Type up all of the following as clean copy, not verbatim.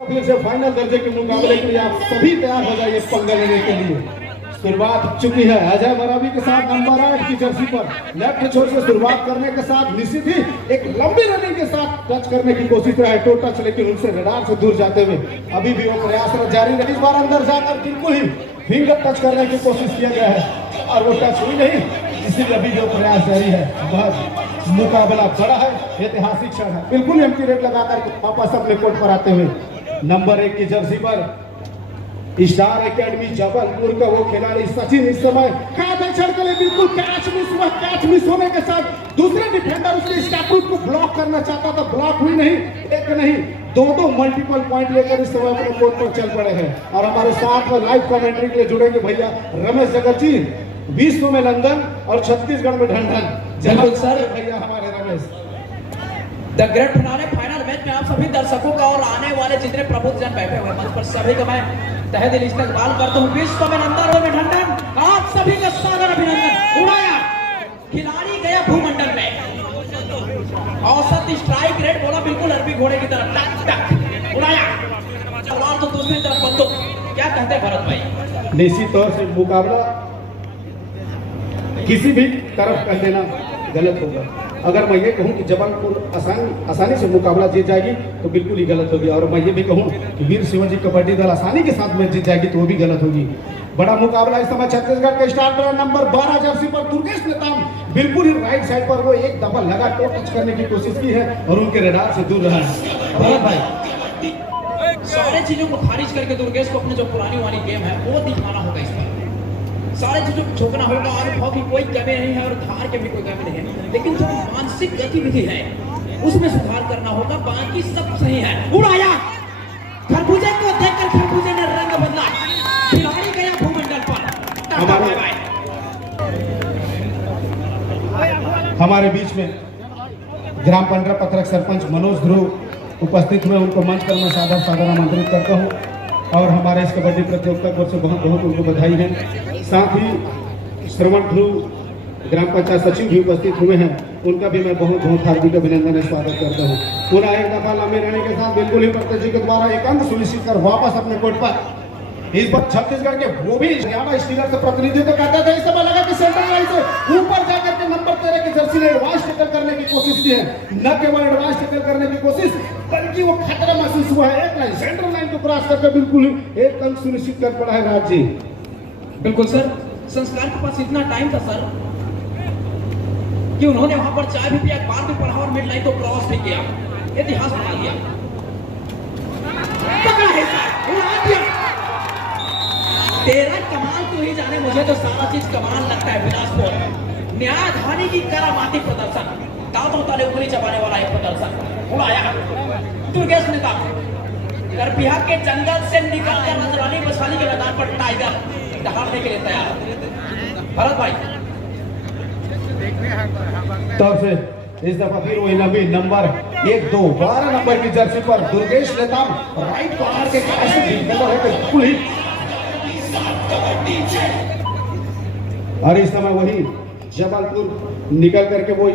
फिर से फाइनल दर्जे के मुकाबले के लिए आप सभी तैयार हो जाइए पंगा लेने के लिए। शुरुआत चुकी है अजय बराबी के साथ नंबर 8 की जर्सी पर लेफ्ट छोर से शुरुआत करने के साथ निश्चित ही एक लंबी रनिंग के साथ टच करने की कोशिश रहा है टो टच, लेकिन उनसे रडार से दूर जाते हुए अभी भी वो प्रयास जारी है। इस बार अंदर जाकर बिल्कुल ही फिंगर टच करने की कोशिश किया गया है और वो टच हुई नहीं, इसीलिए अभी जो प्रयास जारी है। बहुत मुकाबला बड़ा है, ऐतिहासिक क्षण है। बिल्कुल एम्प्टी रेट लगाकर वापस अपने कोर्ट पर आते हुए नंबर 1 की जर्सी पर स्टार एकेडमी जबलपुर का वो खिलाड़ी सचिन इस समय बिल्कुल कैच मिस हुआ। कैच मिस होने के साथ दूसरे डिफेंडर उसके स्टेप रूट को ब्लॉक करना चाहता था, ब्लॉक हुई नहीं। एक नहीं दो मल्टीपल पॉइंट लेकर इस समय अपने कोर्ट पर चल पड़े हैं और हमारे साथ में लाइव कमेंट्री के लिए जुड़ेंगे भैया रमेश जगत जी। विश्व में लंदन और छत्तीसगढ़ में ढंढन। जरूर सर भैया हमारे Ramesh. The great finale final match में आप सभी दर्शकों का और आने वाले जितने प्रबुद्धजन बैठे हुए मंच पर सभी का मैं तहे दिल इस्तकबाल करता हूँ। विश्व में लंदन और ढंढन आप सभी का सादर अभिनंदन। उड़ाया खिलाड़ी गया भूमंडल में, औसत स्ट्राइक रेट बोला बिल्कुल अरबी घोड़े की तरफ, टक टक उड़ाया। सवाल तो दूसरी तरफ बंदूक, क्या कहते हैं भरत भाई? निश्चित तौर से मुकाबला किसी भी तरफ कर देना गलत होगा। अगर मैं ये कहूं कि जबलपुर आसानी से मुकाबला जीत जाएगी तो बिल्कुल ही गलत होगी, और मैं ये भी कहूं कि वीर शिवाजी कबड्डी दल आसानी के साथ मैच जीत जाएगी तो वो भी गलत होगी। बड़ा मुकाबला इस समय छत्तीसगढ़ के स्टार प्लेयर नंबर 12 जर्सी पर दुर्गेश नेताम बिल्कुल ही राइट साइड पर वो एक डबल लगा टो टच करने की कोशिश की है और उनके रडार से दूर रहा है। भरत भाई सारे चीजों को खारिज करके दुर्गेश को अपने जो पुरानी वाली गेम है वो दिखाना होगा। इस पर सारे चीजों को झोंकना होगा। अनुभव की कोई कमी नहीं है और धार के भी कोई कमी नहीं है, लेकिन जो मानसिक गतिविधि है उसमें सुधार करना होगा। बाकी सब सही है। उड़ाया खरबूजे को देखकर खरबूजे ने रंग बदला, खिलाड़ी गया भूमंडल पर। हमारे बीच में ग्राम पंडरा पत्रक सरपंच मनोज ध्रुव उपस्थित हुए, उनको मंच पर मैं सादर आमंत्रित करता हूँ और हमारे इस कबड्डी प्रतियोगिता को से बहुत बहुत उनको बधाई है। साथ ही श्रवण ध्रुव ग्राम पंचायत सचिव भी उपस्थित हुए हैं, उनका भी मैं बहुत बहुत हार्दिक अभिनंदन स्वागत करता हूँ। पूरा एक दफा लंबे रहने के साथ बिल्कुल ही प्रत्याशी के द्वारा एक अंक सुनिश्चित कर वापस अपने कोर्ट पर। इस बार छत्तीसगढ़ के वो भी हरियाणा स्टीलर से प्रतिनिधित्व करता था। इस समय लगा कि सेंट्रल लाइन से ऊपर जाकर के नंबर 13 की जर्सी ने एडवांस टैकल करने की कोशिश की है। न केवल एडवांस टैकल करने की कोशिश बल्कि वो खतरा महसूस हुआ है। एक लाइन सेंट्रल लाइन को क्रॉस करके बिल्कुल एक अंक सुनिश्चित कर पड़ा है राज जी। बिल्कुल सर, संस्कार के पास इतना टाइम था सर कि उन्होंने वहां पर चाय भी पिया, बार भी पढ़ा और मिड लाइन को क्रॉस भी किया, इतिहास बना दिया। पकड़ा है सर, उड़ा दिया। तेरा कमाल तो ही जाने, मुझे तो सारा चीज कमाल लगता है। बिलासपुर न्यायधानी की करामाती प्रदर्शन, दांतों तले उंगली चबाने वाला एक प्रदर्शन। उड़ाया दुर्गेश नेताम करपिया के जंगल से निकलकर नजरानी बसाली के मैदान पर टाइगर दहाड़ने के लिए तैयार। भरत भाई तब से इस दफा फिर वही लंबी नंबर 1 2 12 नंबर की जर्सी पर दुर्गेश नेताम राइट कॉर्नर के बिल्कुल ही, और इस समय वही जबलपुर निकल करके वो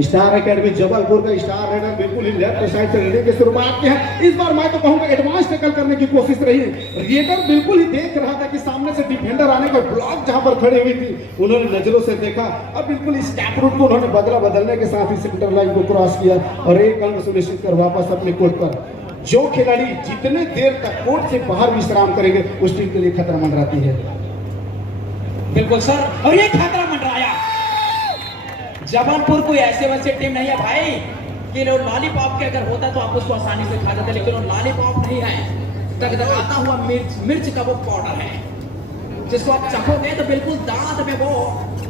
स्टार एकेडमी जबलपुर का स्टार रेडर बिल्कुल ही लेफ्ट साइड से रेडिंग की शुरुआत की है। इस बार मैं तो कहूंगा एडवांस टैकल करने की कोशिश रही है। रेडर बिल्कुल ही देख रहा था कि सामने से डिफेंडर आने का ब्लॉक जहां पर खड़ी हुई थी, उन्होंने नजरों से देखा और बिल्कुल इस स्टेप रूट को उन्होंने बदलने के साथ ही सेंटर लाइन को क्रॉस किया और एक अंक सुनिश्चित कर वापस अपने कोर्ट पर। जो खिलाड़ी जितने देर तक कोर्ट से बाहर विश्राम करेंगे उस टीम के लिए खतरा मंडराती है। बिल्कुल सर, और ये खतरा मंडराया। जबलपुर कोई ऐसे वैसे टीम नहीं है भाई कि लोग लॉलीपॉप के अगर होता तो आप उसको आसानी से खा जाते, लेकिन वो लॉलीपॉप नहीं है, दगदगाता हुआ मिर्च का वो पाउडर है जिसको आप चखोगे तो बिल्कुल दांत में वो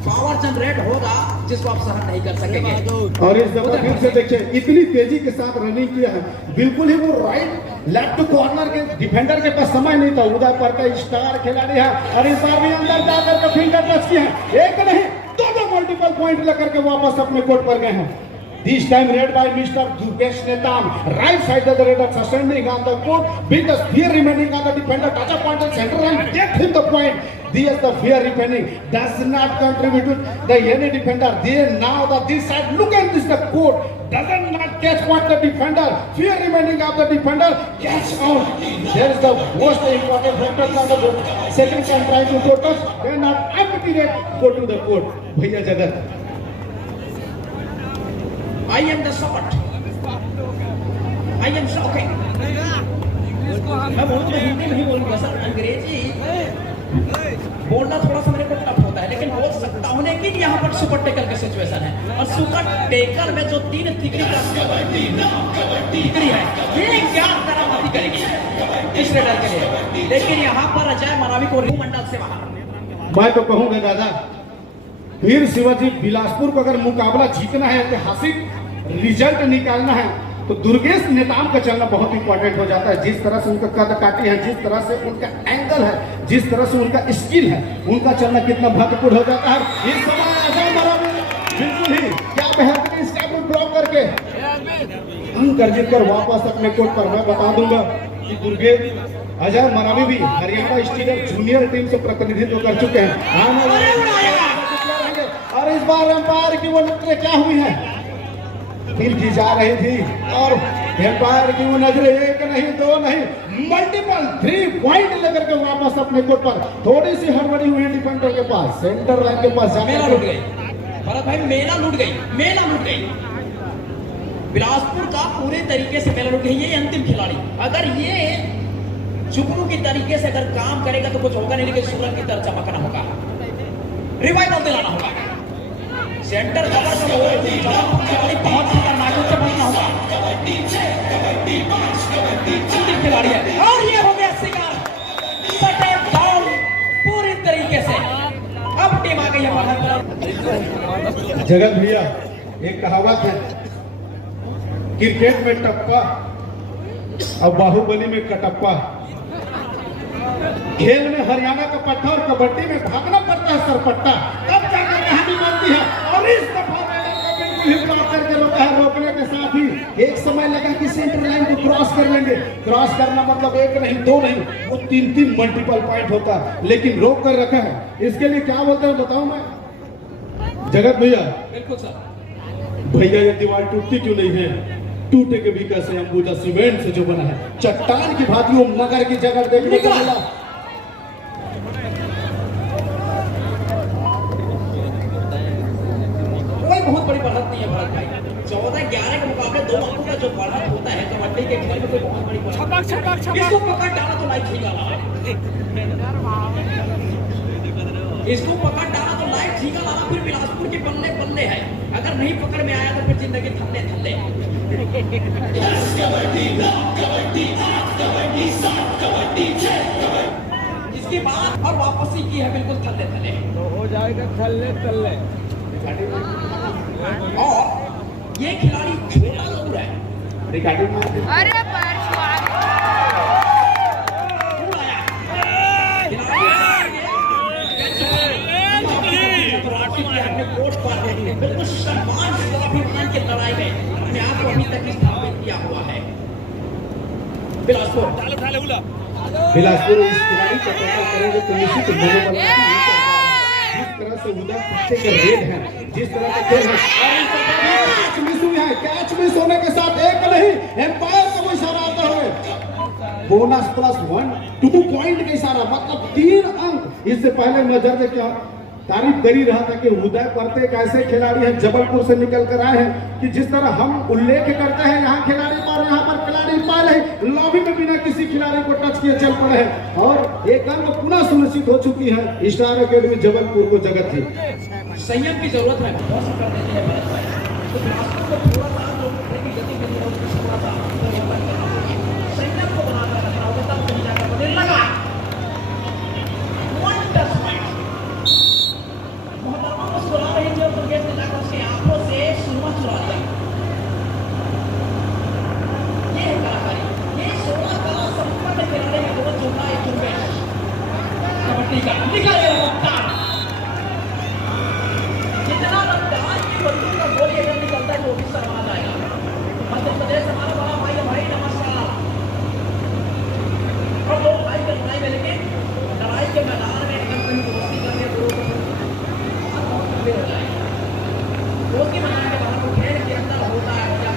पावर जनरेट होगा जिसको आप सहन नहीं कर सकेंगे। और इस दफा फिर से देखिए इतनी तेजी के साथ रनिंग किया है, बिल्कुल ही वो राइट लेफ्ट कॉर्नर के डिफेंडर के पास समय नहीं था। उधर पर का स्टार खिलाड़ी है और इस बार भी अंदर जाकर के फिंगर टच किया है। एक नहीं दो मल्टीपल पॉइंट लेकर के वापस अपने कोर्ट पर गए हैं। This time read by Mr. Dukesh Netam. Right side of the red box standing on the court. With the sphere remaining on the defender. Touch a point at center and get him the point. This the fear remaining does not contribute to the any defender. There now the this side. Look at this the court. Does not catch point the defender. Fear remaining of the defender. Catch out. There is the most important factor on the board. Second time trying to go touch. They not empty it. Go to the court. Bhaiya Jagat. I am the shot. I am shocking. मैं बोलूँ तो हिंदी में ही बोलूँगा sir, अंग्रेजी बोलना थोड़ा सा मेरे को टफ होता है, लेकिन बोल सकता हूँ। लेकिन यहाँ पर सुपर टेकल का सिचुएशन है और सुपर टेकल में जो 3 तिगड़ी का तिगड़ी है, ये क्या करामाती करेगी इस रेडर के लिए। लेकिन यहाँ पर अजय मरावी को रिंग मंडल से बाहर। मैं तो कहूँगा दादा, वीर शिवाजी बिलासपुर को अगर मुकाबला जीतना है, ऐतिहासिक रिजल्ट निकालना है, तो दुर्गेश नेताम का चलना बहुत इंपॉर्टेंट हो जाता है। जिस तरह से उनका कद काटी है, जिस तरह से उनका एंगल है, जिस तरह से उनका स्किल है, उनका चलना कितना महत्वपूर्ण हो जाता है। इस समय अजय मरावी बिल्कुल ही क्या बेहतरीन स्टेप ब्लॉक करके अंक अर्जित कर वापस अपने कोर्ट पर। मैं बता दूंगा कि दुर्गेश अजय मरावी भी हरियाणा स्टेट जूनियर टीम से प्रतिनिधित्व कर चुके हैं। और इस बार एम्पायर की वो नजरें क्या हुई है, दिल की जा रही थी और एम्पायर की वो नजरें 1 नहीं 2 नहीं मल्टीपल 3 पॉइंट लेकर के वापस अपने कोर्ट पर। थोड़ी सी हड़बड़ी हुई डिफेंडर के पास, सेंटर लाइन के पास मेला लूट गई भरत भाई, मेला लूट गई, मेला लूट गई। बिलासपुर का पूरे तरीके से मेला लूट गई। ये अंतिम खिलाड़ी अगर ये जुगनू की तरीके से अगर काम करेगा तो कुछ होगा नहीं, लेकिन सूरज की तरह चमकना होगा, रिवाइवल दिलाना होगा। सेंटर कवर का बहुत खतरनाक से बनना होगा। अंतिम खिलाड़ी है और ये हो गया शिकार, शटर डाउन पूरी तरीके से। अब टीम आ गई है। जगत भैया, एक कहावत है, क्रिकेट में टप्पा और बाहुबली में कटप्पा। खेल में हरियाणा का पट्टा और कबड्डी में भागना पड़ता है सरपट्टा, तब जाकर कहानी बनती है। और इस दफा ब्लॉक करके रोका है, रोकने के साथ ही एक समय लगा कि सेंटर लाइन को क्रॉस कर लेंगे। क्रॉस करना मतलब 1 नहीं 2 नहीं, वो 3 मल्टीपल पॉइंट होता है, लेकिन रोक कर रखा है। इसके लिए क्या बोलते हैं बताऊं मैं, जगत भैया? बिल्कुल सर। भैया ये दीवार टूटती क्यों नहीं है? टूटे के भी कैसे अंबुजा सीमेंट से जो बना है, चट्टान की भांति वो मगर की जगह देखने को मिला। कोई बहुत बड़ी बढ़त नहीं है भरत भाई। 14-11 के मुकाबले 2 अंकों का जो बढ़त होता है कबड्डी के खेल में, कोई बहुत बड़ी बढ़त। इसको पकड़ डाला तो लाइट झींगा लाना, इसको पकड़ डाला तो लाइट झींगा लाना। फिर बिलासपुर के बल्ले बल्ले है, अगर नहीं पकड़ में आया तो फिर जिंदगी थल्ले थल्ले। इसकी बात और वापसी की है बिल्कुल थल्ले थल्ले, तो हो जाएगा थल्ले थल्ले। और ये खिलाड़ी छोटा जरूर है, अरे बिल्कुल सम्मान स्वाभिमान की लड़ाई में अपने आप को अभी तक स्थापित किया हुआ है बिलासपुर। बिलासपुर इस खिलाड़ी का टक्कर करेंगे तो निश्चित मनोबल जिस तरह से उधर पीछे के रेड है, जिस तरह का खेल है, कैच मिस हुई है। कैच मिस होने के साथ 1 नहीं, एम्पायर का कोई इशारा आता है, बोनस +1 2 पॉइंट का इशारा, मतलब 3 अंक। इससे पहले मैं जर्ज क्या तारीफ कर ही रहा था कि उदय करते एक ऐसे खिलाड़ी हैं, जबलपुर से निकल कर आए हैं, कि जिस तरह हम उल्लेख करते हैं यहाँ खिलाड़ी पर, यहाँ पर खिलाड़ी पाल है, लॉबी में बिना किसी खिलाड़ी को टच किए चल पड़े हैं और एक अंक पुनः सुनिश्चित हो चुकी है स्टार एकेडमी जबलपुर को। जगत जी, संयम की जरूरत है, तो बिलासपुर को थोड़ा सा संयम को बनाकर रखना होगा, तब कहीं जाकर बदल लगा। जितना रफ्तार की बंदूक का गोली अगर निकलता है तो भी के मैदान में अगर कहीं दोस्ती करके तो हो जाएगा। दोस्ती मैदान के बाहर वो खेल के अंदर होता है या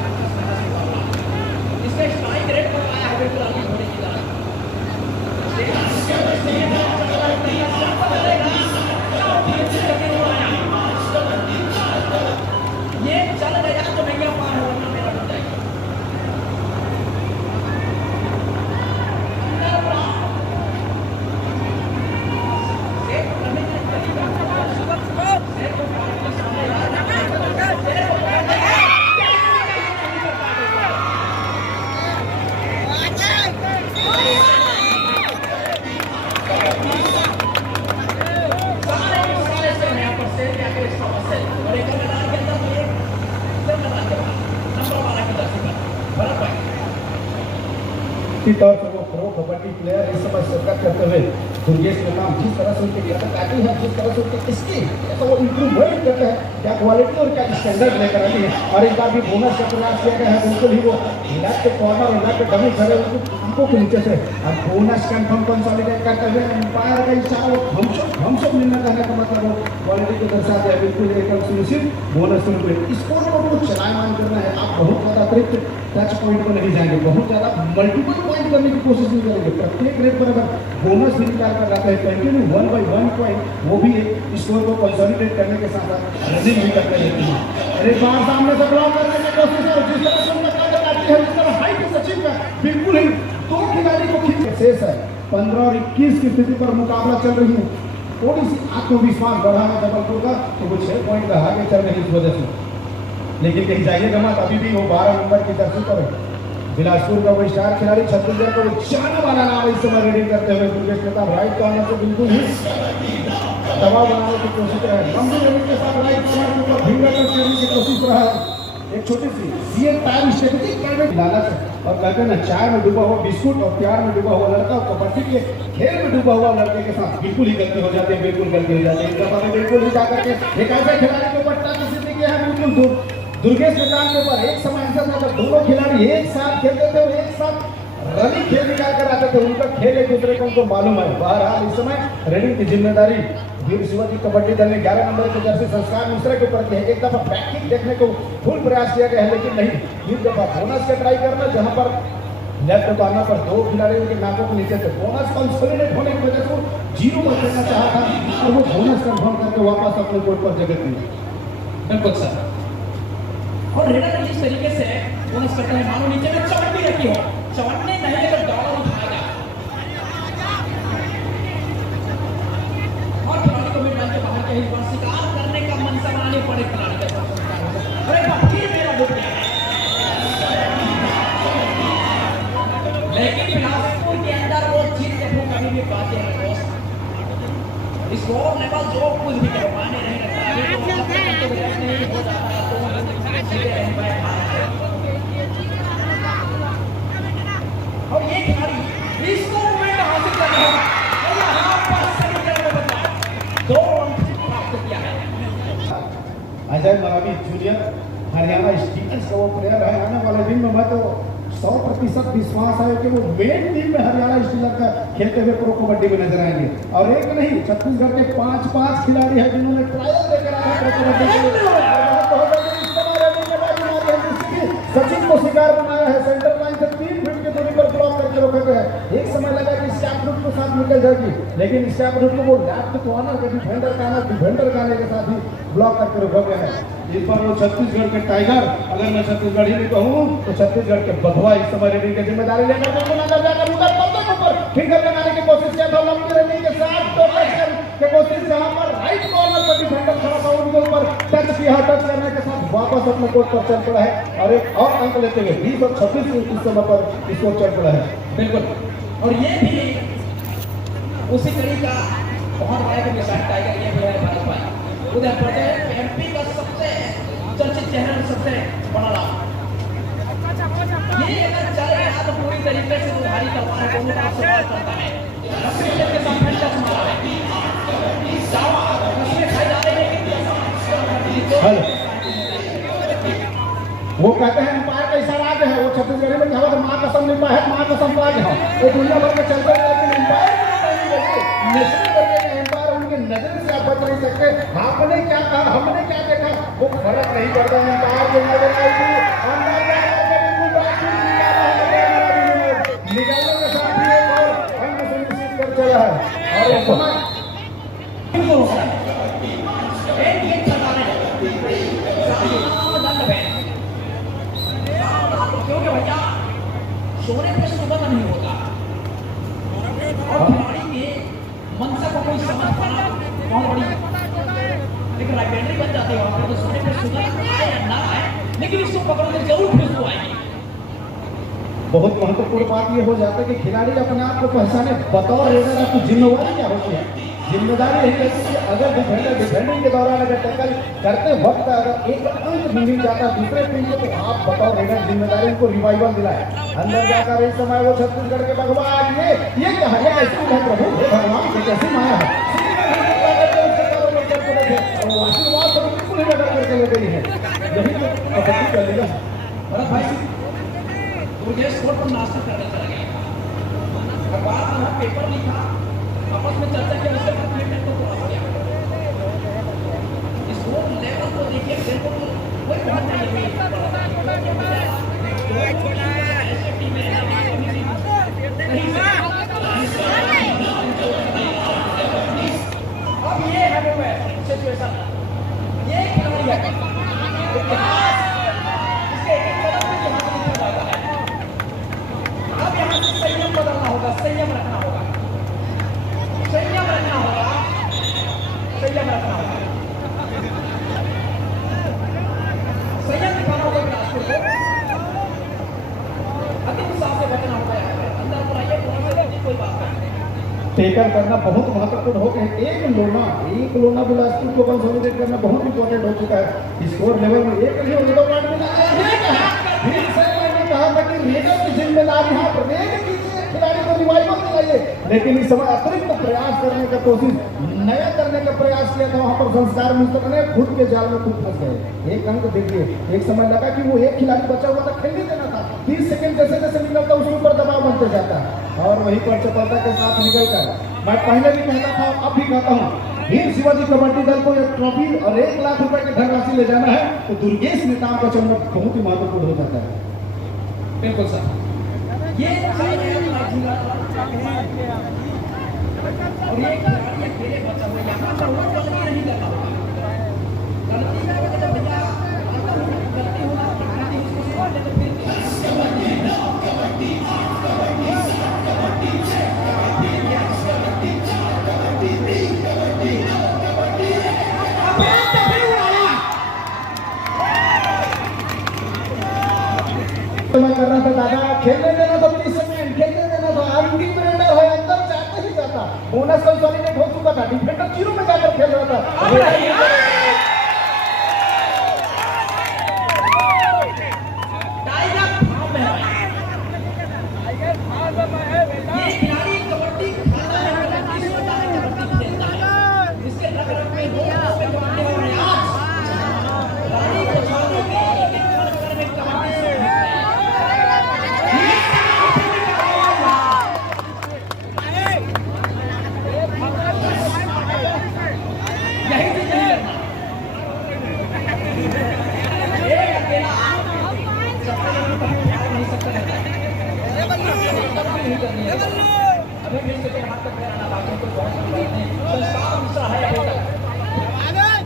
इससे स्ट्राइक रेट पर आया है बिल्कुल आगे घोड़े की तरह। ये चल गया तो मैं क्या पार होना मेरा बन जाएगा। इसी तौर पर वो प्रो कबड्डी प्लेयर इस समय शिरकत करते हुए दुर्गेश के नाम जिस तरह से उनकी बैटिंग है, जिस तरह से उनकी स्किल तो वो इम्प्रूवमेंट करते हैं, क्या क्वालिटी और क्या स्टैंडर्ड लेकर आती है। और एक बार भी बोनस का प्रयास किया गया है, बिल्कुल ही वो लेफ्ट कॉर्नर और लेफ्ट डमी खड़े उनको के नीचे से अब बोनस कंफर्म कंसोलिडेट करते हुए अंपायर का इशारा हमसब मिलना कहने का मतलब वो क्वालिटी को दर्शाते हैं। बिल्कुल एकदम सुनिश्चित बोनस स्कोर को चलायमान करना है। आप बहुत ज़्यादा अतिरिक्त टच पॉइंट पर नहीं जाएंगे, बहुत ज़्यादा मल्टीपल पॉइंट करने की कोशिश नहीं करेंगे। प्रत्येक रेट पर अगर बोनस भी निकाल कर रखा है कंटिन्यू 1 by 1 पॉइंट, वो भी स्कोर को कंसोलिडेट करने के साथ साथ रनिंग भी करते रहती है। अरे बार सामने से ब्लॉक करने की कोशिश है, जिस तरह से उनका कदम आती है जिस तरह हाइट सचिव का बिल्कुल ही दो खिलाड़ी को खींच शेष है। 15 और 21 की स्थिति पर मुकाबला चल रही है। थोड़ी सी आत्मविश्वास बढ़ा है जबलपुर का, तो वो 6 पॉइंट का आगे चल रही इस वजह से। लेकिन कहीं जाइएगा मत, अभी भी वो 12 नंबर की जर्सी पर बिलासपुर का वो स्टार खिलाड़ी छत्तीसगढ़ का वो जाने वाला नाम इस समय रेडिंग करते हुए दुर्गेश प्रताप राइट कॉर्नर से बिल्कुल ही दबाव बनाने की कोशिश कर रहा है। लंबी रेडिंग के साथ राइट कॉर्नर के ऊपर फिंगर टच करने की कोशिश रहा है। एक छोटी सी सीएम टाइम स्ट्रेटेजी प्राइवेट लालच है और कहते हैं ना, चाय में डूबा हुआ बिस्कुट और प्यार में डूबा हुआ लड़का और कबड्डी के खेल में डूबा हुआ लड़के के साथ बिल्कुल ही गलती हो जाती है, बिल्कुल गलती हो जाती है। इस दफा में बिल्कुल ही जाकर के एक ऐसे खिलाड़ी के ऊपर टच स्थिति किया है बिल्कुल दुर्गेश मैदान के ऊपर। एक समय ऐसा था जब दोनों खिलाड़ी एक साथ खेलते थे और एक साथ रनिंग खेल निकाल कर आते थे, उनका खेल एक दूसरे को उनको मालूम है। बहरहाल इस समय रेडिंग की जिम्मेदारी वीर शिवाजी कबड्डी दल ने 11 नंबर की जर्सी संस्कार मिश्रा के ऊपर की है। एक दफा बैकिंग देखने को फुल प्रयास किया गया है, लेकिन नहीं, एक दफा बोनस का ट्राई करना जहां पर लेफ्ट कॉर्नर पर 2 खिलाड़ी उनके नाकों के नीचे थे। बोनस कंसोलिडेट होने की वजह से वो 0 पर खेलना चाहा था और वो बोनस कंफर्म करके वापस अपने कोर्ट पर जगह दी। बिल्कुल सर। और रेडर जिस तरीके से बोनस करते हैं, मानो नीचे में चवन्नी रखी हो, चवन्नी नहीं अगर डॉलर उठाएगा और खिलाड़ी को मैदान के बाहर कहीं पर शिकार करने का मन बनाने पड़े खिलाड़ी के साथ। अरे फिर मेरा डूब गया, लेकिन बिलासपुर के अंदर वो जीत देखो कभी भी पाते हैं दोस्त। स्कोर लेवल जो कुछ भी करो माने नहीं रखता है, नहीं हो जाता तो और ये खिलाड़ी इसको मोमेंट हासिल करना होगा और यहाँ पर सभी जगह बचा 2 रन प्राप्त किया है। अजय मरावी जूनियर हरियाणा स्टीलर्स का वो प्लेयर है। आने वाले दिन में मैं तो 100% विश्वास है कि वो मेन टीम में हरियाणा स्टीलर का खेलते हुए प्रो कबड्डी में नजर आएंगे। और एक नहीं, छत्तीसगढ़ के 5 खिलाड़ी हैं जिन्होंने ट्रायल देकर आया प्रो कबड्डी के। सचिन को शिकार बनाया है, सेंटर लाइन से 3 फीट की दूरी पर ब्लॉक करके रोके गए हैं। एक समय लगा कि स्टैप रूट के साथ निकल जाएगी, लेकिन स्टैप रूट को वो लेफ्ट कॉर्नर के डिफेंडर का आने के साथ ही ब्लॉक करके रोका गया है। इस पर वो छत्तीसगढ़ के टाइगर, अगर मैं छत्तीसगढ़ ही नहीं कहूँ तो छत्तीसगढ़ के बधवा इस समय रेडिंग की जिम्मेदारी लेकर अंदर जाकर उधर पर्दे के ऊपर फिंगर लगाने की कोशिश किया था। लंबी रेडिंग के साथ की कोशिश, जहां पर राइट कॉर्नर पर डिफेंडर खड़ा था उनके ऊपर टच किया, टच करने के साथ वापस अपने कोर्ट पर चल पड़ा है और एक और अंक लेते हुए 20 और 26 इस समय पर इसको चल पड़ा है। बिल्कुल, और ये भी उसी तरीका बहुत बड़ा कि मिसाइल टाइगर ये भी है भारत भाई उधर प्रदेश एमपी का सबसे चर्चित चेहरा, सबसे बड़ा लाभ ये अगर चल गया तो पूरी तरीके से भारी तलवार दोनों तरफ से वार करता है। के साथ टच मारा है, वो कहते हैं अंपायर का इशारा आगे है, वो छत्तीसगढ़ी में कहा मां कसम निपा है, मां कसम पाग है। वो दुनिया भर में चलते हैं, लेकिन अंपायर नेशनल करके का एम्पायर उनके नजर से आप बच नहीं सकते। आपने क्या कहा, हमने क्या देखा, वो फर्क नहीं पड़ता। एम्पायर जो नजर आई थी अंदर निकालने के साथ ही एक और अंग सुनिश्चित कर चला है। और ये समय क्योंकि भैया सोने पे सुबह नहीं होता और खिलाड़ी के मनसा को कोई समझ पाना बहुत बड़ी लेकिन राइवेंडरी बन जाती है वहाँ पर। तो सोने पे सुबह आए या ना आए लेकिन इसको पकड़ने जरूर खुशबू आएगी। बहुत महत्वपूर्ण बात ये हो जाता है कि खिलाड़ी अपने आप को पहचाने। बतौर रेडर आपकी जिम्मेदारी क्या होती है? जिम्मेदारी यही रहती है कि अगर डिफेंडिंग के दौरान अगर टैकल करते वक्त अगर एक अंक भी मिल जाता है दूसरे टीम को, तो आप बतौर रेडर जिम्मेदारी को रिवाइवल दिलाए। अंदर जाकर इस समय वो छत्तीसगढ़ के भगवान ये कहा है कैसे है प्रभु, हे भगवान की कैसी माया है। आशीर्वाद तो बिल्कुल ही नजर करके ले गई है। यही तो कबड्डी का लीला है। और भाई मुझे स्कोर पर नाश्ता करने चला गया। अखबार में पेपर लिखा, आपस में चर्चा किया, उसके बाद मिनट को पूरा हो गया। स्कोर लेवल को देखिए, बिल्कुल कोई बात नहीं है। ऐसे टीम में अब ये है वो सिचुएशन, ये खिलाड़ी है इसके एक कदम पे यहाँ से निकल जाता है। अब यहाँ से संयम बदलना होगा, संयम रखना होगा, संयम रखना होगा, संयम रखना होगा, संयम दिखाना होगा बिलासपुर को। अति उत्साह से बचना होगा। अंदर पर आइए, कोई बात नहीं। टेकल करना बहुत महत्वपूर्ण हो गया। एक लोना बिलासपुर को कंसोलिडेट करना बहुत इंपॉर्टेंट हो चुका है। स्कोर लेवल में एक नहीं होने दो पॉइंट मिला। फिर से मैंने कहा था कि रेडर की जिम्मेदारी है, रेड कीजिए, खिलाड़ी को रिवाइवल दिलाइए। लेकिन इस समय अतिरिक्त प्रयास करने का कोशिश, नया करने का प्रयास किया था, वहां पर संस्कार मित्र ने खुद के जाल में खुद फंस गए। एक अंक देखिए, एक समय लगा कि वो एक खिलाड़ी बचा हुआ था, खेलने देना था। 30 सेकंड जैसे जैसे निकलता उसके ऊपर दबाव बनते जाता है और वहीं पर चपलता के साथ निकल कर मैं पहले भी कहता था, अब भी कहता हूँ, वीर शिवाजी कबड्डी दल को एक ट्रॉफी और 1 लाख रुपए की धनराशि ले जाना है तो दुर्गेश नेताम का चुनाव बहुत ही महत्वपूर्ण हो जाता है। बिल्कुल सर, ये और ये खिलाड़ी अकेले बचा हुआ यहाँ पर वो गलती नहीं करना होगा। गलती का मतलब भैया गलती होना गलती उसको सवाल है तो फिर मैं कर रहा था दादा, खेलने देना था 30 सेकंड, खेलने देना था। अंतिम रेडर है, अंदर जाते ही जाता। बोनस कंसोलिडेट हो चुका था, डिफेंडर 0 में जाकर खेल रहा था। ये खिलाड़ी कबड्डी खेलता है, कबड्डी खेलता है, इसके रग रग में वो उसके कबड्डी हो रहे हैं। रानी को छोड़ने के एक कर में कबड्डी से यही चीज नहीं करना। ये अकेला नहीं सकता रहता है। नहीं करनी है। अभी मिल सके हाथ तक रहना बाकी कोई बहुत बड़ी बात नहीं। संस्कार दूसरा है अभी तक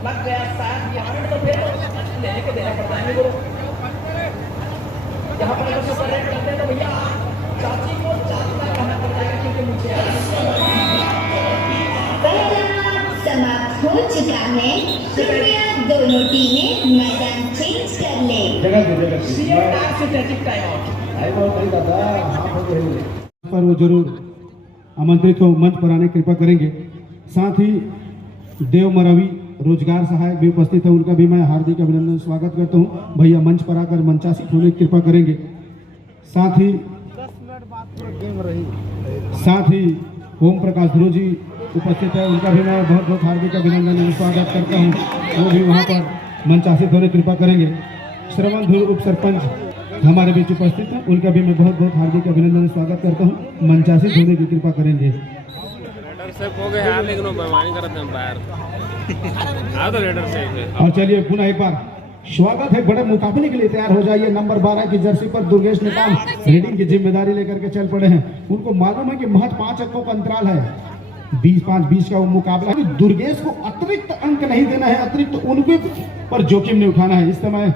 लग गया शायद यहाँ पे तो फिर लेने के देना पड़ता है गुरु। यहाँ पर अगर सेपरेट करते हैं तो भैया चाची को चाची का कहना पड़ता है क्योंकि मुझे समाप्त हो चुका है। कृपया दोनों टीमें मैदान चेंज कर लें। सीएमआर से स्ट्रेटेजिक टाइम आउट पर वो जरूर आमंत्रित हो मंच पर आने की कृपा करेंगे। साथ ही देव मरावी रोजगार सहायक भी उपस्थित है, उनका भी मैं हार्दिक अभिनंदन स्वागत करता हूं। भैया मंच पर आकर मंचासीन होने की कृपा करेंगे। साथ ही ओम प्रकाश ध्रुव जी उपस्थित है, उनका भी मैं बहुत बहुत हार्दिक अभिनंदन एवं स्वागत करता हूँ। वो भी वहाँ पर मंचासीन होने की कृपा करेंगे। श्रवण ध्रुव उप सरपंच हमारे बीच उपस्थित हैं, उनका भी मैं बहुत बहुत हार्दिक अभिनंदन स्वागत करता हूँ। मंचासीन होने की कृपा करेंगे। दर्शक हो गए यार, लेकिन वो बेईमानी करते हैं अंपायर। आ तो रेडर से ही और चलिए पुनः एक बार स्वागत है, बड़े मुकाबले के लिए तैयार हो जाइए। नंबर 12 की जर्सी पर दुर्गेश नेताम रीडिंग की जिम्मेदारी लेकर के चल पड़े हैं। उनको मालूम है कि महज 5 अंकों का अंतराल है, 20-5-20 का वो मुकाबला है। दुर्गेश को अतिरिक्त अंक नहीं देना है, अतिरिक्त उनके पर जोखिम नहीं उठाना है। इस समय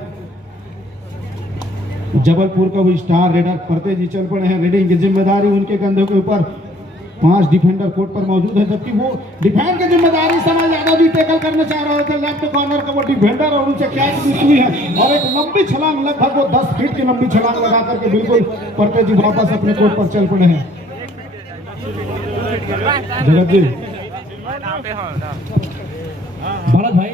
जबलपुर का वो स्टार रेडर परते जी चल पड़े हैं। रीडिंग की जिम्मेदारी उनके कंधों के ऊपर 5 डिफेंडर कोर्ट पर मौजूद है, जबकि वो डिफेंड की जिम्मेदारी समय यादव जी टैकल करने चाह रहे थे। लेफ्ट कॉर्नर का वो डिफेंडर और उनसे कैच हुई है और एक लंबी छलांग, लगभग वो 10 फीट की लंबी छलांग लगा करके बिल्कुल परते जी वापस अपने कोर्ट पर चल पड़े हैं। जगत जी, भरत भाई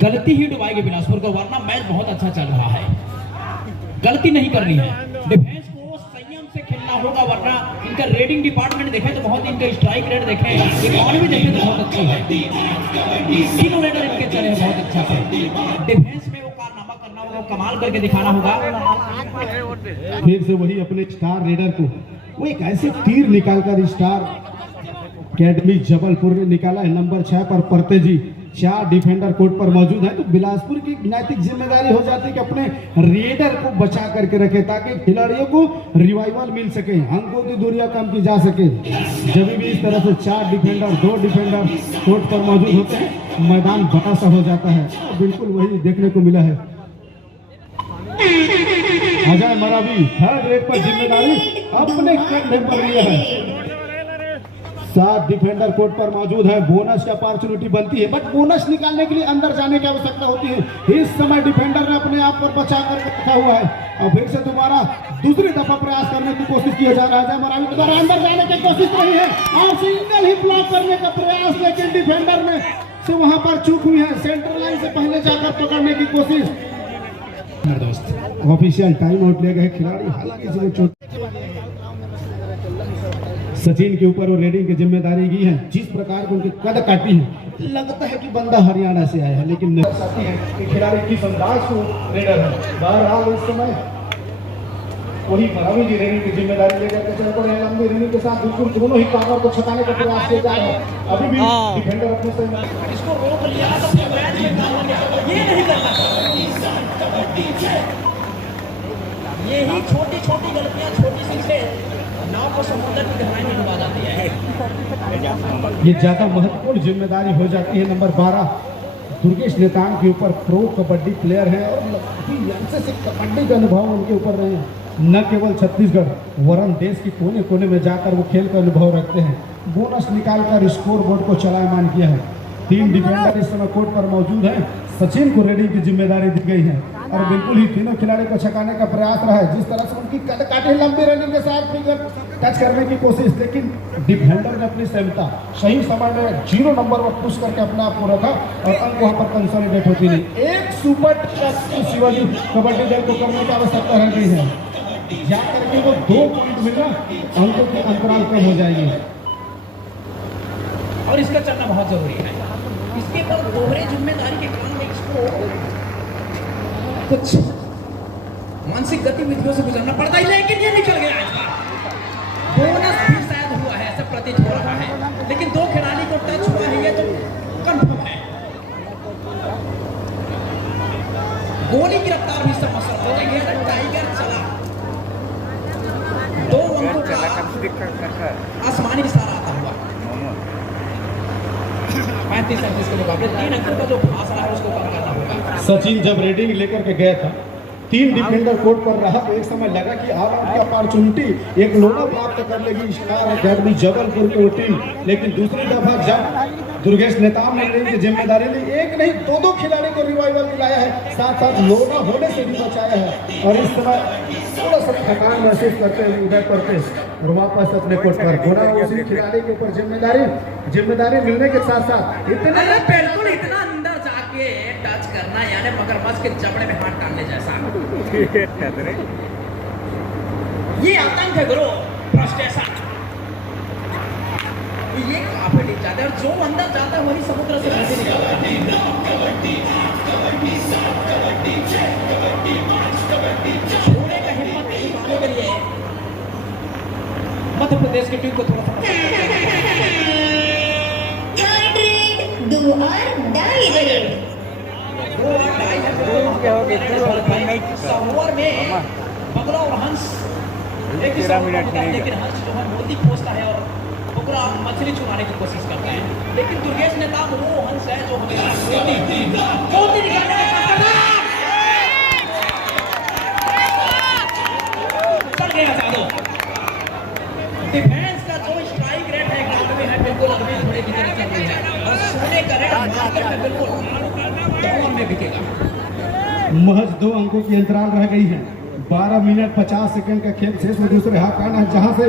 गलती ही डुबाएगी बिलासपुर को, वरना मैच बहुत अच्छा चल रहा है। गलती नहीं करनी है, डिफेंस को संयम से खेलना होगा, वरना इनका रेडिंग डिपार्टमेंट देखें तो बहुत, इनका स्ट्राइक रेट देखें, इकोनॉमी देखें तो बहुत अच्छी है। तीनों रेडर इनके चले हैं बहुत अच्छा से। डिफेंस में वो कारनामा करना होगा, कमाल करके दिखाना होगा। फिर से वही अपने स्टार रेडर को वो एक ऐसे तीर निकालकर स्टार अकेडमी जबलपुर ने निकाला है। नंबर 6 पर परते जी 4 डिफेंडर कोर्ट पर मौजूद है, तो बिलासपुर की नैतिक जिम्मेदारी हो जाती है कि अपने रेडर को बचा करके रखे, ताकि खिलाड़ियों को रिवाइवल मिल सके, अंकों की दूरियां कम की जा सके। जब भी इस तरह से 4 डिफेंडर 2 डिफेंडर कोर्ट पर मौजूद होते हैं, मैदान बड़ा सा हो जाता है। बिल्कुल वही देखने को मिला है। अजय मरावी थर्ड रेड पर जिम्मेदारी अपने कंधे पर लिया है। 7 डिफेंडर कोर्ट पर मौजूद है। बोनस की अपॉर्चुनिटी बनती है, बट बोनस निकालने के लिए अंदर जाने की आवश्यकता होती है। इस समय डिफेंडर ने अपने आप पर बचा कर रखा हुआ है और फिर से दोबारा दूसरी दफा प्रयास करने की कोशिश किया जा रहा है। मरावी दोबारा अंदर जाने की कोशिश नहीं है और सिंगल ही ब्लॉक करने का प्रयास, लेकिन डिफेंडर में से वहां पर चूक हुई है। सेंटर लाइन से पहले जाकर पकड़ने की कोशिश। ऑफिशियल टाइम आउट ले गए खिलाड़ी, हालांकि इसमें चोट सचिन के ऊपर वो रेडिंग की जिम्मेदारी की है। जिस प्रकार की उनकी कद काटी है, लगता है कि बंदा हरियाणा से आया है, लेकिन कि खिलाड़ी किस अंदाज को रेडर है। बहरहाल इस समय वही मरावी जी रेडिंग की जिम्मेदारी लेकर के चल पड़े हैं। लंबी रेडिंग के साथ बिल्कुल दोनों ही कॉर्नर को छटाने का प्रयास किया जा रहा है। अभी भी डिफेंडर अपने से इसको रोक लिया तो फिर मैच में काम ये नहीं करना। यही छोटी छोटी गलतियां, छोटी सी से नाव को समुद्र की गहराई में डुबा जाती है। ये ज्यादा महत्वपूर्ण जिम्मेदारी हो जाती है। नंबर 12 दुर्गेश नेताम के ऊपर प्रो कबड्डी प्लेयर है और से कबड्डी का अनुभव उनके ऊपर रहे हैं। न केवल छत्तीसगढ़ वरन देश के कोने कोने में जाकर वो खेल का अनुभव रखते हैं। बोनस निकालकर स्कोर बोर्ड को चलायमान किया है। 3 डिफेंडर इस समय कोर्ट पर मौजूद है। सचिन को रेडिंग की जिम्मेदारी दी गई है और बिल्कुल ही तीनों खिलाड़ी को छकाने का प्रयास रहा है। जिस तरह से उनकी कद काटे लंबी रनिंग के साथ फिगर टच करने की कोशिश, लेकिन डिफेंडर ने अपनी क्षमता सही समय में 0 नंबर पर पुश करके अपने आप को रखा और अंक वहां पर कंसोलिडेट होती नहीं। एक सुपर टच की शिवाजी कबड्डी दल को करने की आवश्यकता रह गई है। जाकर के वो 2 पॉइंट मिलना, अंकों की अंतराल कम हो जाएगी और इसका चलना बहुत जरूरी है। इसके पर दोहरे जिम्मेदारी के कारण इसको कुछ मानसिक गतिविधियों से गुजरना पड़ता है, लेकिन ये निकल गया इस बार। बोनस भी शायद हुआ है, ऐसा प्रतीत हो रहा है, लेकिन 2 खिलाड़ी को टच हुआ है, ये तो कंफर्म है। गोली की रफ्तार भी समस्या हो जाएगी अगर टाइगर चला। 2 अंकों का आसमानी इशारा आता हुआ 35-37 के मुकाबले 3 अंकों का जो फासला है उसको कम करना होगा। सचिन जब रेडिंग लेकर के गया था, 3 डिफेंडर कोर्ट पर रहा तो एक समय लगा कि ऑल आउट की अपॉर्चुनिटी एक लोना प्राप्त कर लेगी स्टार अकेडमी जबलपुर की टीम, लेकिन दूसरी दफा जब दुर्गेश नेताम ने रेडिंग की जिम्मेदारी ली, एक नहीं 2 खिलाड़ी को रिवाइवल दिलाया है, साथ साथ लोना होने से भी बचाया है और इस समय थोड़ा सा थकान महसूस करते हुए उदय करते और वापस अपने कोर्ट पर पूरा उसी खिलाड़ी के ऊपर जिम्मेदारी मिलने के साथ साथ इतना बिल्कुल इतना अंदर जाके टच करना, यानी मगरमच्छ के जबड़े में हाथ डालने जैसा। ये आतंक है गुरु, फ्रस्ट्रेशन। ये काफी नीचे जाता है और जो अंदर जाता है वही समुद्र से बाहर निकलता है। छोड़ने का हिम्मत नहीं पाने के लिए मध्य प्रदेश की टीम को थोड़ा सा थर्ड रेड डू और डाई रेड ओवर में बगला और हंस एक ही लेकिन हंस जो है बहुत ही खोजता है और बगला मछली चुराने की कोशिश करते हैं, लेकिन दुर्गेश ने कहा वो हंस है जो डिफेंस का जो स्ट्राइक रेट है ग्राउंड में है बिल्कुल अभी घोड़े की तरह चल रही है और सोने का रेट मार्केट में बिल्कुल डाउन में बिकेगा। महज 2 अंकों की अंतराल रह गई है। 12 मिनट 50 सेकंड का खेल शेष में दूसरे हाफ का है, जहां से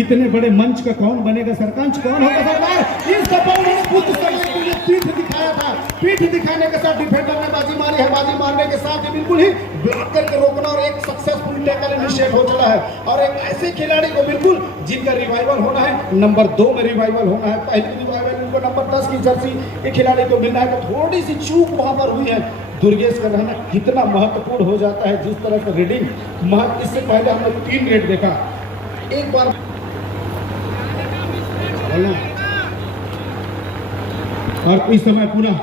इतने बड़े मंच का कौन बनेगा सरपंच, कौन होगा सरदार। इस दफा उन्होंने कुछ समय के लिए पीठ दिखाया था, पीठ दिखाने के साथ डिफेंडर ने बाजी मारी है, बाजी मारने के साथ ही बिल्कुल ही ब्लॉक करके रोकना और एक सक्सेसफुल टैकल इनिशिएट हो चला है और एक ऐसे खिलाड़ी को बिल्कुल जिनका रिवाइवल होना है, नंबर 2 में रिवाइवल होना है, पहली रिवाइवल उनको नंबर 10 की जर्सी एक खिलाड़ी को मिलना है। तो थोड़ी सी चूक वहां पर हुई है। दुर्गेश का रहना कितना महत्वपूर्ण हो जाता है, जिस तरह का रीडिंग इससे पहले हमने 3 रेड देखा, एक बार और इस समय पुनः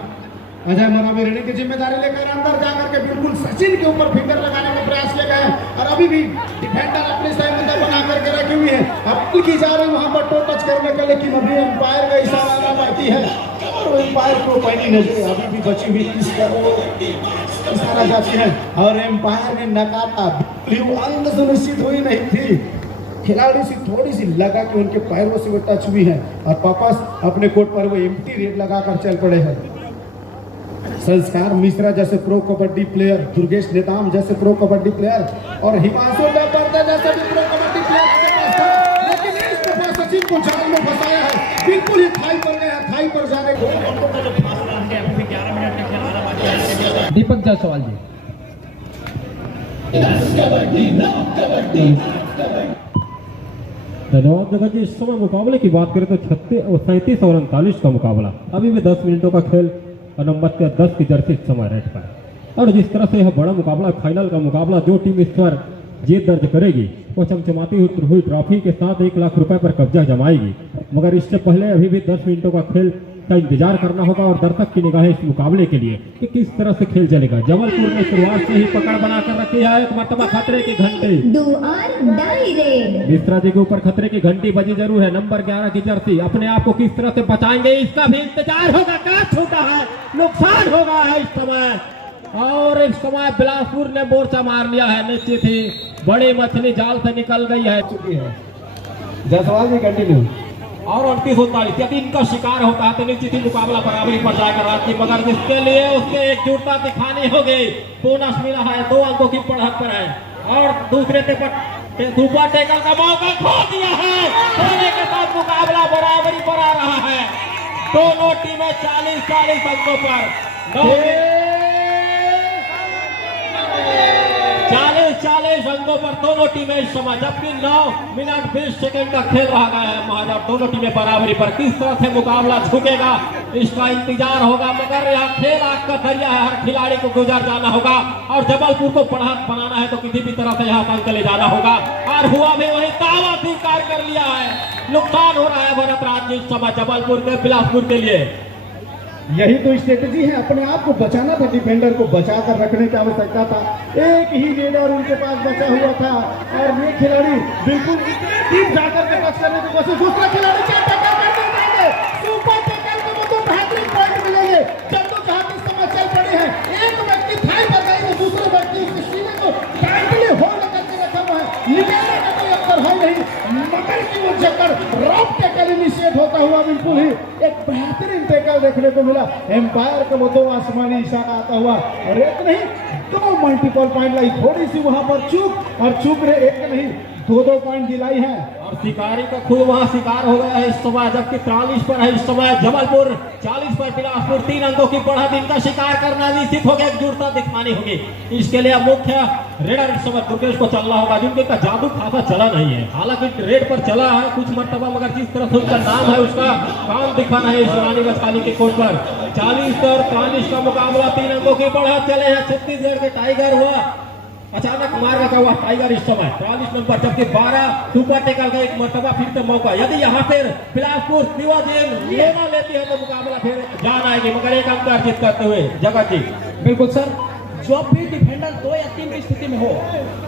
अजय मरावी रेडी की जिम्मेदारी लेकर अंदर जाकर के बिल्कुल सचिन के ऊपर फिंगर लगाने का प्रयास किया गया है और अभी भी डिफेंडर अपने सही अंदर बना करके रखी हुई है। अपील की जा रही वहां पर टो टच करने का, लेकिन अभी एम्पायर का इशारा आना बाकी है और एम्पायर को पहली नजर अभी भी बची हुई इशारा जाती है और एम्पायर ने नकारा अंग सुनिश्चित हुई नहीं थी, खिलाड़ी से थोड़ी सी लगा कि उनके पैरों से वो टच हुई है और वापस अपने कोर्ट पर वो एम्प्टी रेड लगाकर चल पड़े हैं। संस्कार मिश्रा जैसे प्रो कबड्डी प्लेयर, दुर्गेश नेताम जैसे प्रो कबड्डी प्लेयर और हिमांशु देववर्धन जैसे भी प्रो कबड्डी प्लेयर, लेकिन इस दफा सचिन को जाल में फंसाया है, बिल्कुल ही थाई पर गया, थाई पर जाने को 11 मिनट का खेल आना बाकी है। दीपक जायसवाल जी। धन्यवाद जगत जी। इस समय मुकाबले की बात करें तो 37 और 39 का मुकाबला, अभी भी 10 मिनटों का खेल और नंबर 10 की जर्सी इस समय रेड पर। और जिस तरह से यह बड़ा मुकाबला, फाइनल का मुकाबला, जो टीम इस पर जीत दर्ज करेगी वो चमचमाती हुई ट्रॉफी के साथ 1 लाख रुपए पर कब्जा जमाएगी। मगर इससे पहले अभी भी 10 मिनटों का खेल का इंतजार करना होगा और दर्शक की निगाहें इस मुकाबले के लिए कि किस तरह से खेल चलेगा। जबलपुर ने शुरुआत से ही पकड़ बनाकर रखी है, एक मरतबा खतरे की घंटी डू और डाई रेड मिश्रा जी के ऊपर खतरे की घंटी बजी जरूर है। नंबर 11 की जर्सी अपने आप को किस तरह से बचाएंगे, इसका भी इंतजार होगा। क्या छूटा है, नुकसान होगा है इस समय और इस समय बिलासपुर ने मोर्चा मार लिया है। निश्चित ही बड़ी मछली जाल से निकल गई है। जायसवाल जी कंटिन्यू और 38-39 यदि इनका शिकार होता है तो निश्चित ही मुकाबला बराबरी पर जाकर रांची, मगर जिसके लिए उसके एकजुटता दिखानी होगी। बोनस मिला है, 2 अंकों की बढ़त पर है और दूसरे सुपर टेकल का मौका खो दिया है। होने के बाद मुकाबला बराबरी पर आ रहा है। दोनों टीमें 40-40 अंकों पर 40-40 अंकों पर दोनों टीमें इस समय, जबकि 9 मिनट 20 सेकंड का खेल रहा गया है महाजब। दोनों टीमें बराबरी पर, किस तरह से मुकाबला झुकेगा इसका इंतजार होगा। मगर यह खेल आग का दरिया है, हर खिलाड़ी को गुजर जाना होगा और जबलपुर को बढ़त बनाना है तो किसी भी तरह से यहाँ अंक ले जाना होगा। और हुआ भी वही, दावा स्वीकार कर लिया है। नुकसान हो रहा है भरत राज इस समय जबलपुर के, बिलासपुर के लिए। यही तो स्ट्रेटेजी है, अपने आप को बचाना था, डिफेंडर को बचा कर रखने की आवश्यकता था। एक ही रेडर उनके पास बचा हुआ था और ये खिलाड़ी बिल्कुल इतने डीप जाकर के टच करने की कोशिश, दूसरा खिलाड़ी क्या टक्कर करते जाएंगे, सुपर टक्कर को तो बेहतरीन पॉइंट मिलेंगे। जब जहाँ की समय चल पड़ी है, एक व्यक्ति थाई पर गई है, दूसरे व्यक्ति उसके सीने को टाइटली होल्ड करके रखा हुआ है, निकलने का कोई अवसर है नहीं, मगर की वो जकड़ रॉक टैकल इनिशिएट होता हुआ बिल्कुल ही एक बेहतरीन टैकल देखने को मिला। एम्पायर का वो 2 आसमानी इशारा आता हुआ और एक नहीं 2 मल्टीपल पॉइंट लाई, थोड़ी सी वहां पर चूक और चूक ने एक नहीं 2-2 पॉइंट दिलाई है और शिकारी का खुद वहां शिकार हो गया है इस समय, जबकि 43 पर है इस समय जबलपुर, 40 पर बिलासपुर। 3 अंकों की बढ़त, इनका शिकार करना निश्चित हो गया, एकजुटता दिखानी होगी। इसके लिए मुख्य रेडर इस समय दुर्गेश को चलना होगा, जिनके का जादू खासा चला नहीं है। हालांकि रेड पर चला है कुछ मरतबा, मगर जिस तरह से उनका नाम है उसका काम दिखाना है इस रानीगंज खाली के कोर्ट पर। 40 और 43 का मुकाबला, 3 अंकों की बढ़त चले हैं। छत्तीसगढ़ के टाइगर हुआ अचानक मार का हुआ टाइगर इस समय 43 नंबर, जबकि 12 सुपर टेकल का एक मरतबा फिर से मौका। यदि यहाँ से बिलासपुर शिवा जेल लेना लेती है तो मुकाबला फिर जान आएगी, मगर एक अंक अर्जित करते हुए जगत जी। बिल्कुल सर, जब भी डिफेंडर 2 या 3 की स्थिति में हो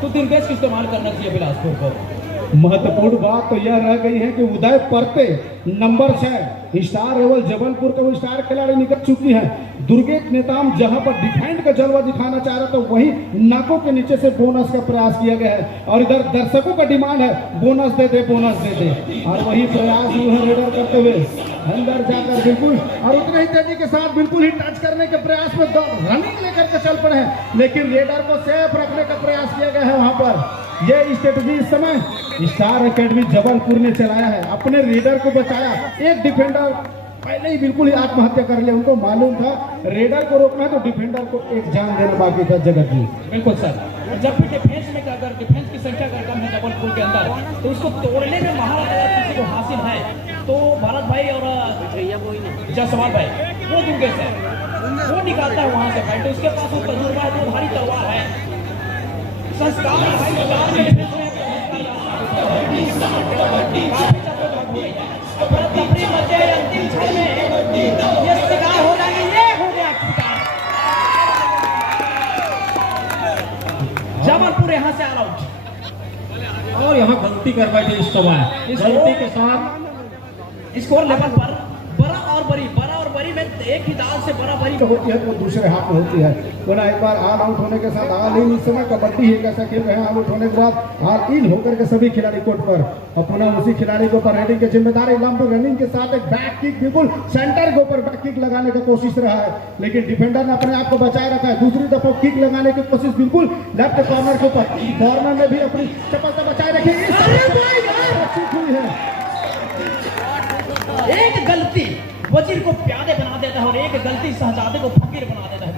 तो दुर्गेश का इस्तेमाल करना चाहिए बिलासपुर को। महत्वपूर्ण बात तो यह रह गई है कि उदय परते नंबर 6 स्टार लेवल जबलपुर का वो स्टार खिलाड़ी निकल चुकी है। दुर्गेश नेताम जहां पर डिफेंड का जलवा दिखाना चाह रहा था वहीं नाकों के नीचे से बोनस का प्रयास किया गया है और इधर दर्शकों का डिमांड है बोनस दे दे, बोनस दे दे, और वही प्रयास जो है रेडर करते हुए अंदर जाकर बिल्कुल और उतने ही तेजी के साथ बिल्कुल ही टच करने के प्रयास में रनिंग लेकर के चल पड़े हैं, लेकिन रेडर को सेफ रखने का प्रयास किया गया है। वहां पर यह स्ट्रेटजी इस समय स्टार एकेडमी जबलपुर ने चलाया है, अपने रेडर को बचाया। एक डिफेंडर पहले ही बिल्कुल ही आत्महत्या कर लिया, उनको मालूम था रेडर को रोकना है तो डिफेंडर को एक जान देना बाकी था। जगत जी बिल्कुल सर, जब भी डिफेंस में अगर डिफेंस की संख्या अगर कम है जबलपुर के अंदर तो उसको तोड़ने में महारत अगर किसी को हासिल है तो भारत भाई और जसवाल भाई वो दुर्गेश है, वो निकालता है वहां से फाइट। उसके पास वो तजुर्बा है, वो भारी तलवार है, संस्कार है भाई। संस्कार में डिफेंस में अपनी बचे अंतिम क्षण में ये शिकार हो जाएंगे, ये हो गया शिकार। जबलपुर यहाँ से ऑल आउट और यहाँ गलती कर बैठे इस समय, गलती के साथ स्कोर लेवल पर बड़ा और बरी में एक ही दाल से बड़ा बरी होती है तो दूसरे हाथ में होती है। वरना एक बार ऑल आउट होने के साथ ऑल इन, इस समय कबड्डी ही कैसा खेल रहे हैं, ऑल आउट होने के बाद ऑल इन होकर के सभी खिलाड़ी कोर्ट पर और पुनः उसी खिलाड़ी के ऊपर रेडिंग की जिम्मेदारी। लंबी रनिंग के साथ एक बैक किक बिल्कुल सेंटर के ऊपर बैक किक लगाने की कोशिश रहा है, लेकिन डिफेंडर ने अपने आप को बचाए रखा है। दूसरी दफा किक लगाने की कोशिश बिल्कुल लेफ्ट कॉर्नर के ऊपर, कॉर्नर में भी अपनी चपलता बचाए रखी है। एक गलती वजीर को प्यादे बना देता है और एक गलती शहजादे को फकीर बना देता है।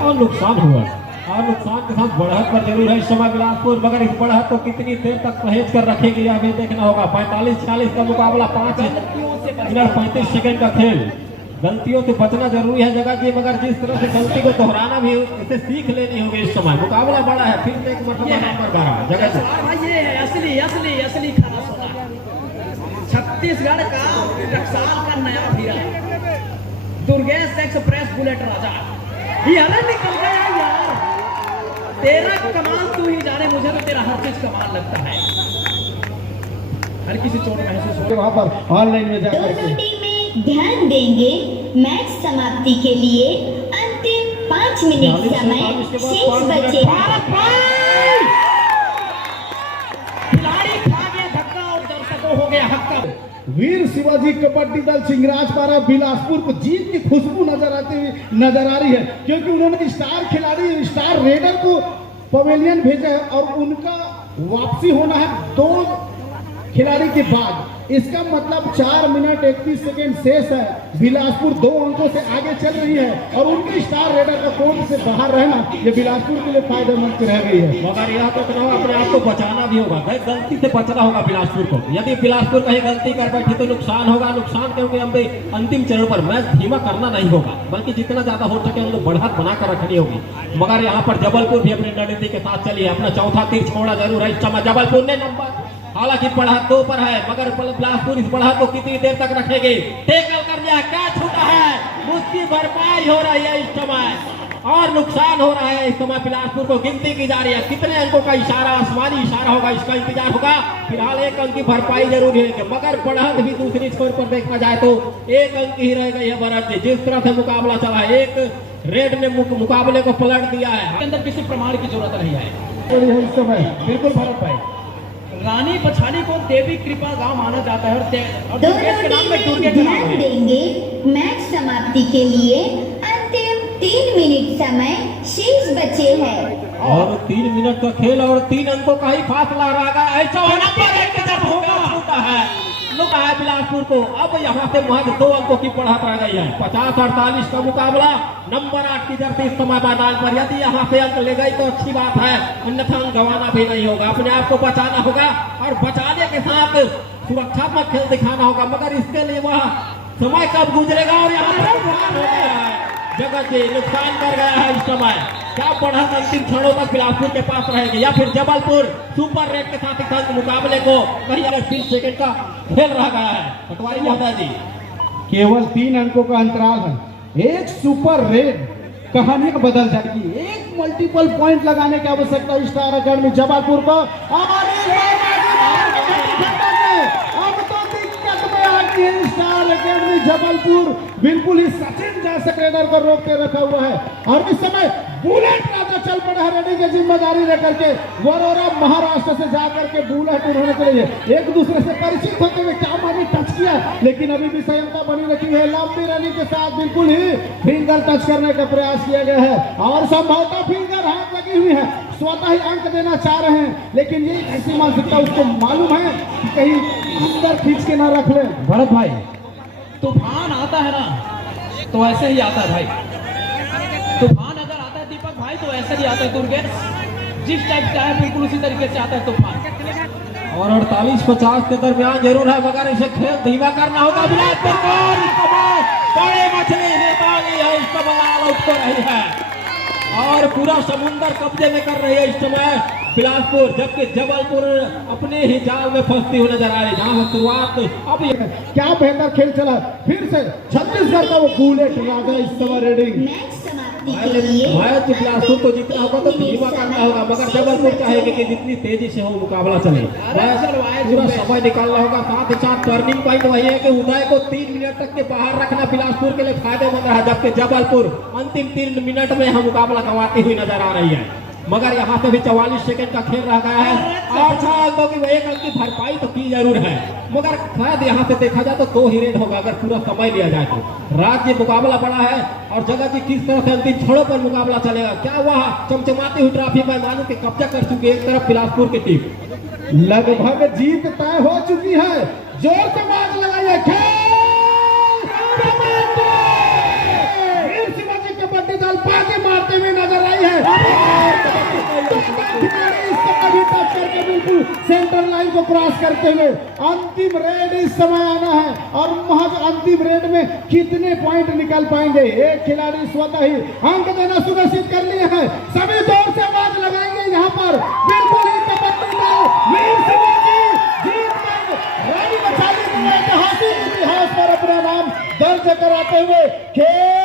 और नुकसान हुआ, और नुकसान के साथ बढ़त पर जरूर है इस समय बिलासपुर, मगर इस बढ़त को कितनी देर तक परहेज कर रखेगी अभी देखना होगा। 45-46 का मुकाबला, 5 मिनट 35 सेकंड का खेल। गलतियों से बचना जरूरी है जगह जी, मगर जिस तरह से गलती को दोहराना भी इसे सीख लेनी होगी इस समय। मुकाबला बड़ा है, फिर एक मरतबा नंबर 12 जगह जी। ये है असली असली असली खाना सोना, छत्तीसगढ़ का टकसाल का नया हीरा दुर्गेश एक्सप्रेस बुलेट राजा। ये अलग निकल गया यार, तेरा कमाल तू ही जाने, मुझे तो तेरा हर चीज कमाल लगता है। हर किसी चोट महसूस हो वहां पर ऑनलाइन में जाकर दोनों टीमें ध्यान देंगे, मैच समाप्ति के लिए अंतिम 5 मिनट समय शेष बचे हैं। खिलाड़ी खा गया धक्का और दर्शकों हो गया हक्का। वीर शिवाजी कबड्डी दल सिंगराजपारा बिलासपुर को जीत की खुशबू नजर आ रही है, क्योंकि उन्होंने स्टार खिलाड़ी स्टार रेडर को पवेलियन भेजा है और उनका वापसी होना है 2 खिलाड़ी के बाद। इसका मतलब 4 मिनट 31 सेकंड शेष है। बिलासपुर 2 अंकों से आगे चल रही है और उनके स्टार रेडर का कोर्ट से बाहर रहना ये बिलासपुर के लिए फायदेमंद रह गई है। मगर यहाँ तो अपने आप को बचाना भी होगा, गलती से बचना होगा बिलासपुर को। यदि बिलासपुर कहीं गलती कर बैठी तो नुकसान होगा। नुकसान क्योंकि हमें अंतिम चरण पर मैच धीमा करना नहीं होगा, बल्कि जितना ज्यादा हो सके हम लोग बढ़त बनाकर रखनी होगी। मगर यहाँ पर जबलपुर भी अपनी रणनीति के साथ चली है, अपना चौथा तीर छोड़ा जरूर है इस समय जबलपुर ने। नंबर हालांकि बढ़त 2 पर है, मगर बिलासपुर इस बढ़त को कितनी देर तक रखेगी। टेकल कर लिया, क्या छूटा है, उसकी भरपाई हो रही है इस समय और नुकसान हो रहा है इस समय। बिलासपुर को गिनती की जा रही है, कितने अंकों का इशारा, आसमानी इशारा होगा, इसका इंतजार होगा। फिलहाल 1 अंक की भरपाई जरूरी है, मगर बढ़त भी दूसरी छोर पर देखा जाए तो 1 अंक ही रह गई है बढ़त। जिस तरह से मुकाबला चला है, एक रेड ने मुकाबले को पलट दिया है, अंदर किसी प्रमाण की जरूरत नहीं है। इस समय बिल्कुल भारत भाई, रानी पछाड़ी को देवी कृपा गांव माना जाता है और दोनों दुर्गेश के नाम में टीमें दुर्गे का नाम ध्यान है। देंगे, मैच समाप्ति के लिए अंतिम 3 मिनट समय शेष बचे हैं। और 3 मिनट का खेल और 3 अंकों का ही फासला रह गया। ऐसा नंबर 1 जब होगा छूटा है, लुका है बिलासपुर को। अब यहाँ से महज 2 अंकों की बढ़त रह गई है। 50-48 का मुकाबला, नंबर 8 की जर्सी इस समय मैदान पर। यदि यहाँ से अंक ले गई तो अच्छी बात है, अन्यथा अंक गंवाना भी नहीं होगा। अपने आप को बचाना होगा और बचाने के साथ सुरक्षात्मक खेल दिखाना होगा, मगर इसके लिए वह समय कब गुजरेगा और यहाँ पर हो गया है। जगत जी नुकसान कर गया है इस समय। क्या बढ़त अंतिम क्षणों तक बिलासपुर के पास रहेगी या फिर जबलपुर सुपर रेड के साथ इस मुकाबले को कहीं अगर 20 सेकंड का खेल रह गया है। पटवारी महोदय जी, केवल 3 अंकों का अंतराल है। एक सुपर रेड कहानियां बदल जाएगी। एक मल्टीपल पॉइंट लगाने की आवश्यकता स्टार अकेडमी जबलपुर को। और अब तो दिक्कत में आ गई है स्टार अकेडमी जबलपुर। बिल्कुल ही सचिन जैसे ट्रेनर को रोक के रखा हुआ है और इस समय बुलेट राजा चल पड़ा है रेडी की जिम्मेदारी लेकर के। वरोरा महाराष्ट्र से जाकर के बुलेट उन्होंने चले एक दूसरे से परिचित होते हुए क्या मानी टच किया, लेकिन अभी भी संयमता बनी रखी है। लंबी रनिंग के साथ बिल्कुल ही फिंगर टच करने का प्रयास किया गया है और संभवतः फिंगर हाथ लगी हुई है। स्वतः ही अंक देना चाह रहे हैं, लेकिन ये ऐसी मानसिकता उसको मालूम है कि कहीं अंदर खींच के ना रख ले। भरत भाई, तूफान आता है ना तो ऐसे ही आता है भाई। तूफान अगर आता है दीपक भाई तो ऐसे ही आता है। दुर्गेश जिस टाइप का है बिल्कुल उसी तरीके से आता है तूफान। और 48-50 के दरमियान जरूर है मगर इसे खेल धीमा करना होगा। बिलासपुर को इस समय बड़ी मछली नेपाली है, इस समय आउट कर रही है और पूरा समुंदर कब्जे में कर रही है इस समय बिलासपुर, जबकि जबलपुर अपने ही जाल में फंसती हुई नजर आ रही है। जहां शुरुआत अब क्या बेहतर खेल चला फिर से छत्तीसगढ़ का वो बुलेट राजा इस समय रेडिंग। मैच समाप्ति के लिए मैच बिलासपुर को जीतना होगा तो धीमा करना होगा, मगर जबलपुर चाहेगी कि जितनी तेजी से हो मुकाबला चले। पूरा समय निकालना होगा। साथ ही साथ टर्निंग पॉइंट वही है कि उदय को 3 मिनट तक के बाहर रखना बिलासपुर के लिए फायदेमंद रहा, जबकि जबलपुर अंतिम 3 मिनट में हम मुकाबला गंवाती हुई नजर आ रही है। मगर यहाँ से भी 44 सेकंड का खेल रह गया है और 6 अंकों की एक अंक की भरपाई तो की जरूर है, मगर शायद यहाँ से देखा जाए तो 2 ही रेड होगा अगर पूरा समय लिया जाए तो। राज्य मुकाबला बड़ा है और जगत जी किस तरह से अंतिम क्षणों पर मुकाबला चलेगा। क्या वह चमचमाती हुई ट्रॉफी मैदानों के कब्जा कर चुकी है एक तरफ बिलासपुर की टीम। लगभग जीत तय हो चुकी है। जोर से बात लगाइए कबड्डी दल बाजी मारते हुए नजर आई है। बिल्कुल सेंटर लाइन को क्रॉस करते हुए अंतिम रेड इस समय आना है और महज अंतिम रेड में कितने पॉइंट निकल पाएंगे। एक खिलाड़ी स्वतः ही अंक देना सुनिश्चित कर लिए हैं। सभी जोर से आवाज लगाएंगे यहाँ पर। बिल्कुल ही कबड्डी दल वीर सिंह जी जीत कर रानी बचाली के ऐतिहासिक इतिहास पर अपना नाम दर्ज कराते हुए खेल